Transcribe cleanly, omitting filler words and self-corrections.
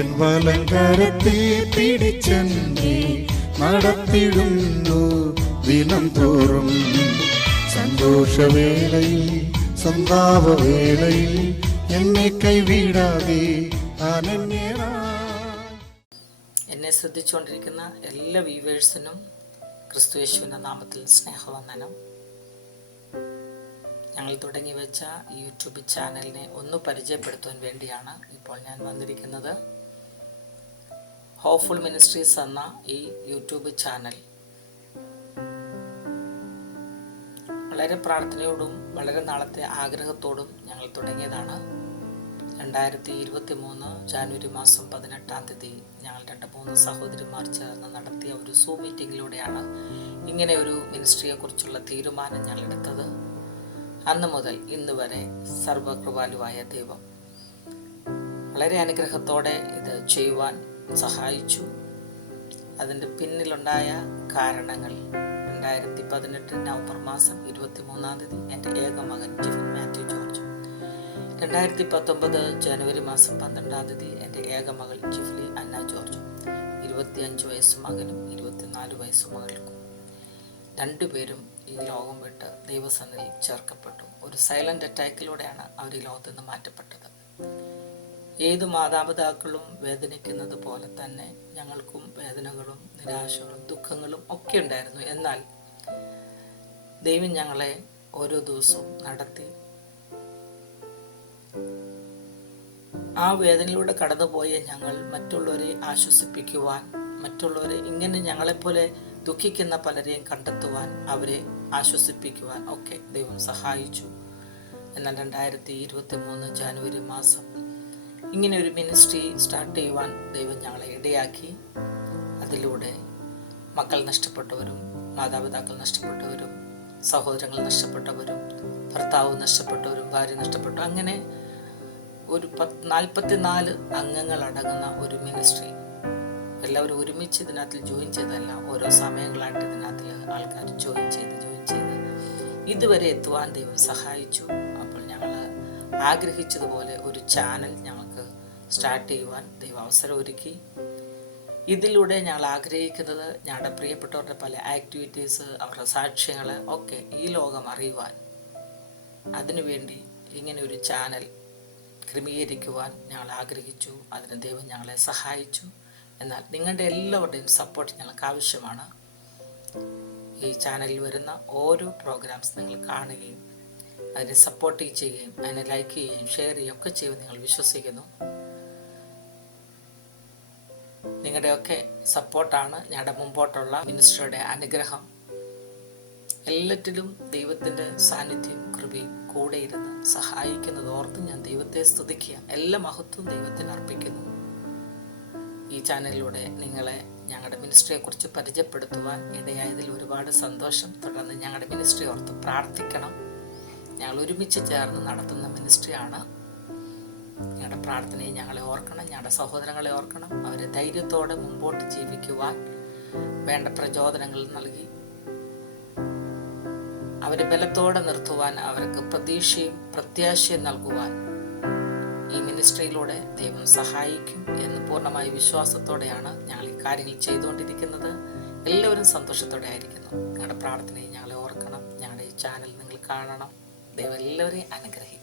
N വലങ്കരത്തെ പിടിച്ചെന്നെ നടത്തിടുന്നു ദിനം തോറും. സന്തോഷവേളയിൽ സന്താപവേളയിൽ എന്നെ കൈവിടാതെ എന്നെ ശ്രദ്ധിച്ചുകൊണ്ടിരിക്കുന്ന എല്ലാ വ്യൂവേഴ്സിനും ക്രിസ്തുയേശുവിൻ്റെ നാമത്തിൽ സ്നേഹവന്ദനം. ഞങ്ങൾ തുടങ്ങി വെച്ച യൂട്യൂബ് ചാനലിനെ ഒന്ന് പരിചയപ്പെടുത്താൻ വേണ്ടിയാണ് ഇപ്പോൾ ഞാൻ വന്നിരിക്കുന്നത്. ഹോപ്പ്ഫുൾ മിനിസ്ട്രീസ് എന്ന ഈ യൂട്യൂബ് ചാനൽ വളരെ പ്രാർത്ഥനയോടും വളരെ നാളത്തെ ആഗ്രഹത്തോടും ഞങ്ങൾ തുടങ്ങിയതാണ്. 2023 ജാനുവരി മാസം 18 ഞങ്ങൾ 2-3 സഹോദരിമാർ ചേർന്ന് നടത്തിയ ഒരു സൂം മീറ്റിങ്ങിലൂടെയാണ് ഇങ്ങനെ ഒരു മിനിസ്ട്രിയെക്കുറിച്ചുള്ള തീരുമാനം ഞങ്ങൾ എടുത്തത്. അന്ന് മുതൽ ഇന്ന് വരെ സർവകൃപാലുവായ ദൈവം വളരെ അനുഗ്രഹത്തോടെ ഇത് ചെയ്യുവാൻ സഹായിച്ചു. അതിൻ്റെ പിന്നിലുണ്ടായ കാരണങ്ങൾ 2018 നവംബർ മാസം 23 എൻ്റെ ഏക മകൻ ജിഫിൻ മാത്യു ജോർജ്, 2019 ജനുവരി മാസം 12 എൻ്റെ ഏക മകൾ ജിഫ്ലി അന്ന ജോർജ്, 25 വയസ്സ് മകനും 24 വയസ്സ് മകൾക്കും. രണ്ടുപേരും ഈ ലോകം വിട്ട് ദൈവസന്നിധിയിൽ ചേർക്കപ്പെട്ടു. ഒരു സൈലന്റ് അറ്റാക്കിലൂടെയാണ് അവർ ഈ ലോകത്ത് നിന്ന് മാറ്റപ്പെട്ടത്. ഏത് മാതാപിതാക്കളും വേദനിക്കുന്നത് പോലെ തന്നെ ഞങ്ങൾക്കും വേദനകളും നിരാശകളും ദുഃഖങ്ങളും ഒക്കെ ഉണ്ടായിരുന്നു. എന്നാൽ ദൈവം ഞങ്ങളെ ഓരോ ദിവസവും നടത്തി. ആ വേദനയിലൂടെ കടന്നുപോയ ഞങ്ങൾ മറ്റുള്ളവരെ ആശ്വസിപ്പിക്കുവാൻ, മറ്റുള്ളവരെ ഇങ്ങനെ ഞങ്ങളെപ്പോലെ ദുഃഖിക്കുന്ന പലരെയും കണ്ടെത്തുവാൻ, അവരെ ആശ്വസിപ്പിക്കുവാൻ ഒക്കെ ദൈവം സഹായിച്ചു. എന്നാൽ 2023 ജാനുവരി മാസം ഇങ്ങനെ ഒരു മിനിസ്ട്രി സ്റ്റാർട്ട് ചെയ്യുവാൻ ദൈവം ഞങ്ങളെ ഇടയാക്കി. അതിലൂടെ മക്കൾ നഷ്ടപ്പെട്ടവരും, മാതാപിതാക്കൾ നഷ്ടപ്പെട്ടവരും, സഹോദരങ്ങൾ നഷ്ടപ്പെട്ടവരും, ഭർത്താവ് നഷ്ടപ്പെട്ടവരും, ഭാര്യ നഷ്ടപ്പെട്ടു, അങ്ങനെ ഒരു 44 അംഗങ്ങൾ അടങ്ങുന്ന ഒരു മിനിസ്ട്രി. എല്ലാവരും ഒരുമിച്ച് ഇതിനകത്ത് ജോയിൻ ചെയ്തല്ല, ഓരോ സമയങ്ങളായിട്ട് ഇതിനകത്ത് ആൾക്കാർ ജോയിൻ ചെയ്ത് ഇതുവരെ എത്തുവാൻ ദൈവം സഹായിച്ചു. അപ്പോൾ ഞങ്ങൾ ആഗ്രഹിച്ചതുപോലെ ഒരു ചാനൽ ഞങ്ങൾക്ക് സ്റ്റാർട്ട് ചെയ്യുവാൻ ദൈവം അവസരം ഒരുക്കി. ഇതിലൂടെ ഞങ്ങൾ ആഗ്രഹിക്കുന്നത് ഞങ്ങളുടെ പ്രിയപ്പെട്ടവരുടെ പല ആക്ടിവിറ്റീസ്, അവരുടെ സാക്ഷ്യങ്ങൾ ഒക്കെ ഈ ലോകം അറിയുവാൻ, അതിനുവേണ്ടി ഇങ്ങനെ ഒരു ചാനൽ ക്രമീകരിക്കുവാൻ ഞങ്ങൾ ആഗ്രഹിച്ചു. അതിന് ദൈവം ഞങ്ങളെ സഹായിച്ചു. എന്നാൽ നിങ്ങളുടെ എല്ലാവരുടെയും സപ്പോർട്ട് ഞങ്ങൾക്ക് ആവശ്യമാണ്. ഈ ചാനലിൽ വരുന്ന ഓരോ പ്രോഗ്രാംസ് നിങ്ങൾ കാണുകയും അതിനെ സപ്പോർട്ട് ചെയ്യുകയും അതിനെ ലൈക്ക് ചെയ്യുകയും ഷെയർ ചെയ്യുകയും ഒക്കെ ചെയ്യുമെന്ന് നിങ്ങൾ വിശ്വസിക്കുന്നു. നിങ്ങളുടെയൊക്കെ സപ്പോർട്ടാണ് ഞങ്ങളുടെ മുമ്പോട്ടുള്ള മിനിസ്ട്രിയുടെ അനുഗ്രഹം. എല്ലാറ്റിലും ദൈവത്തിൻ്റെ സാന്നിധ്യം, കൃപയും കൂടെ ഇരുന്ന് സഹായിക്കുന്നത് ഓർത്ത് ഞാൻ ദൈവത്തെ സ്തുതിക്കുക. എല്ലാ മഹത്വവും ദൈവത്തിന് അർപ്പിക്കുന്നു. ഈ ചാനലിലൂടെ നിങ്ങളെ ഞങ്ങളുടെ മിനിസ്ട്രിയെക്കുറിച്ച് പരിചയപ്പെടുത്തുവാൻ ഇടയായതിൽ ഒരുപാട് സന്തോഷം. തുടർന്ന് ഞങ്ങളുടെ മിനിസ്ട്രി ഓർത്ത് പ്രാർത്ഥിക്കണം. ഞങ്ങൾ ഒരുമിച്ച് ചേർന്ന് നടത്തുന്ന മിനിസ്ട്രിയാണ്. ഞങ്ങളുടെ പ്രാർത്ഥനയെ ഞങ്ങളെ ഓർക്കണം, ഞങ്ങളുടെ സഹോദരങ്ങളെ ഓർക്കണം. അവരെ ധൈര്യത്തോടെ മുമ്പോട്ട് ജീവിക്കുവാൻ വേണ്ട പ്രചോദനങ്ങൾ നൽകി അവരെ ബലത്തോടെ നിർത്തുവാൻ, അവർക്ക് പ്രതീക്ഷയും പ്രത്യാശയും നൽകുവാൻ ഈ മിനിസ്ട്രിയിലൂടെ ദൈവം സഹായിക്കും എന്ന് പൂർണ്ണമായ വിശ്വാസത്തോടെയാണ് ഞങ്ങൾ ഈ കാര്യങ്ങൾ ചെയ്തുകൊണ്ടിരിക്കുന്നത്. എല്ലാവരും സന്തോഷത്തോടെ ആയിരിക്കുന്നു. ഞങ്ങളുടെ പ്രാർത്ഥനയെ ഞങ്ങളെ ഓർക്കണം. ഞങ്ങളുടെ ഈ ചാനൽ നിങ്ങൾ കാണണം. ദൈവം എല്ലാവരെയും അനുഗ്രഹിക്കും.